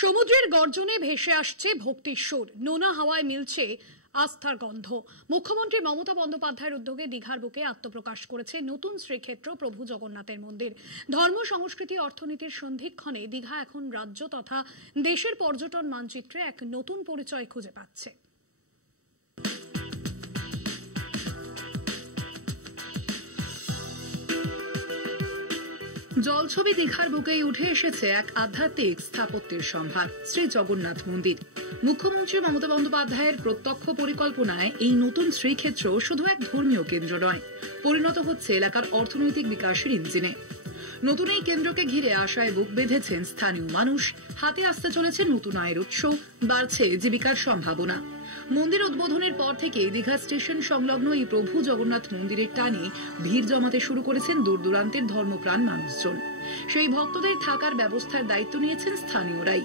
সমুদ্রের গর্জনে ভেসে আসছে ভক্তির সুর, নোনা হাওয়ায় মিলছে আস্থার গন্ধ। মুখ্যমন্ত্রী মমতা বন্দ্যোপাধ্যায়ের উদ্যোগে দীঘার বুকে আত্মপ্রকাশ করেছে নতুন শ্রীক্ষেত্র প্রভু জগন্নাথের মন্দির। ধর্ম, সংস্কৃতি, অর্থনীতির সন্ধিক্ষণে দীঘা এখন রাজ্য তথা দেশের পর্যটন মানচিত্রে এক নতুন পরিচয় খুঁজে পাচ্ছে। জলছবি দীঘার বুকেই উঠে এসেছে এক আধ্যাত্মিক স্থাপত্যের সম্ভার, শ্রী জগন্নাথ মন্দির। মুখ্যমন্ত্রী মমতা বন্দ্যোপাধ্যায়ের প্রত্যক্ষ পরিকল্পনায় এই নতুন শ্রীক্ষেত্র শুধু এক ধর্মীয় কেন্দ্র নয়, পরিণত হচ্ছে এলাকার অর্থনৈতিক বিকাশের ইঞ্জিনে। নতুন এই কেন্দ্রকে ঘিরে আশায় বুক বেঁধেছেন স্থানীয় মানুষ। হাতে আসতে চলেছে নতুন আয়ের উৎস, বাড়ছে জীবিকার সম্ভাবনা। মন্দির উদ্বোধনের পর থেকে দীঘা স্টেশন সংলগ্ন এই প্রভু জগন্নাথ মন্দিরের টানে ভিড় জমাতে শুরু করেছেন দূর দূরান্তের ধর্মপ্রাণ মানুষজন। সেই ভক্তদের থাকার ব্যবস্থার দায়িত্ব নিয়েছেন স্থানীয়রাই।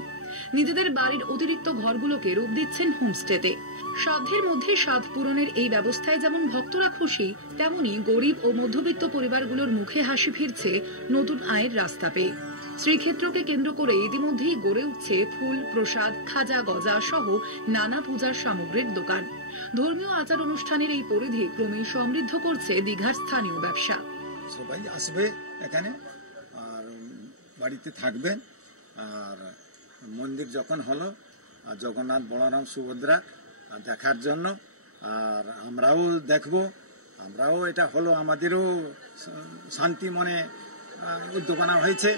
নিজেদের বাড়ির অতিরিক্ত ঘরগুলোকে রূপ দিচ্ছেন হোমস্টেতে। সাধ্যের মধ্যে সাধ পূরণের এই ব্যবস্থায় যেমন ভক্তরা খুশি, তেমনি গরিব ও মধ্যবিত্ত পরিবারগুলোর মুখে হাসি ফিরছে নতুন আয়ের রাস্তা পেয়ে। শ্রীক্ষেত্রকে কেন্দ্র করে ইতিমধ্যেই গড়ে উঠছে ফুল, প্রসাদ, খাজা, গজা সহ নানা পূজার সামগ্রীর দোকান। ধর্মীয় আচার অনুষ্ঠানের এই পরিধি ক্রমেই সমৃদ্ধ করছে দীঘার স্থানীয় ব্যবসা। সবাই আসবে এখানে আর বাড়িতে থাকবেন। আর মন্দির যখন হলো জগন্নাথ, বলরাম, সুভদ্রা দেখার জন্য, আর আমরাও দেখব, আমরাও এটা হলো আমাদেরও শান্তি মনে উদ্যোগনা হয়েছে।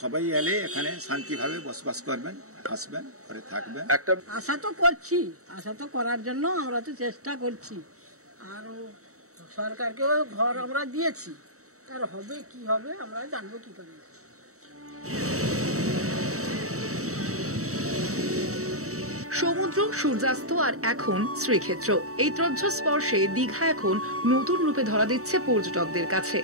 সবাই এলে এখানে শান্তিভাবে বসবাস করবেন, আসবেন, ঘরে থাকবেন। একটা আশা তো করছি, আশা তো করার জন্য আমরা তো চেষ্টা করছি। আর সরকারকেও ঘর আমরা দিয়েছি, আর হবে কি হবে আমরা জানবো কি করে। সমুদ্র, সূর্যাস্ত আর এখন শ্রীক্ষেত্র, এই ত্রজ্জ স্পর্শে দীঘা এখন নতুন রূপে ধরা দিচ্ছে পর্যটকদের কাছে।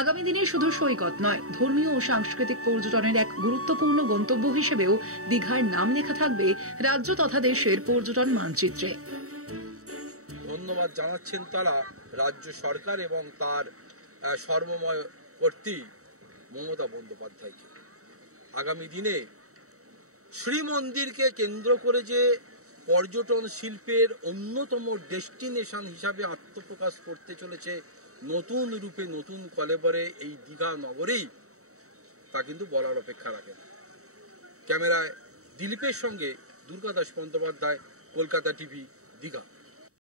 আগামী দিনে শুধু সৈকত নয়, ধর্মীয় ও সাংস্কৃতিক পর্যটনের এক গুরুত্বপূর্ণ গন্তব্য হিসেবেও দীঘার নাম লেখা থাকবে রাজ্য তথা দেশের পর্যটন মানচিত্রে। ধন্যবাদ জানাচ্ছেন তারা রাজ্য সরকার এবং তার সর্বময় কর্ত্রী মমতা বন্দ্যোপাধ্যায়কে। আগামী দিনে শ্রীমন্দিরকে কেন্দ্র করে যে পর্যটন শিল্পের অন্যতম ডেস্টিনেশন হিসাবে আত্মপ্রকাশ করতে চলেছে নতুন রূপে, নতুন কলেবরে এই দীঘা নগরেই, তা কিন্তু বলার অপেক্ষা রাখে না। ক্যামেরায় দিলীপের সঙ্গে দুর্গাদাস বন্দ্যোপাধ্যায়, কলকাতা টিভি, দীঘা।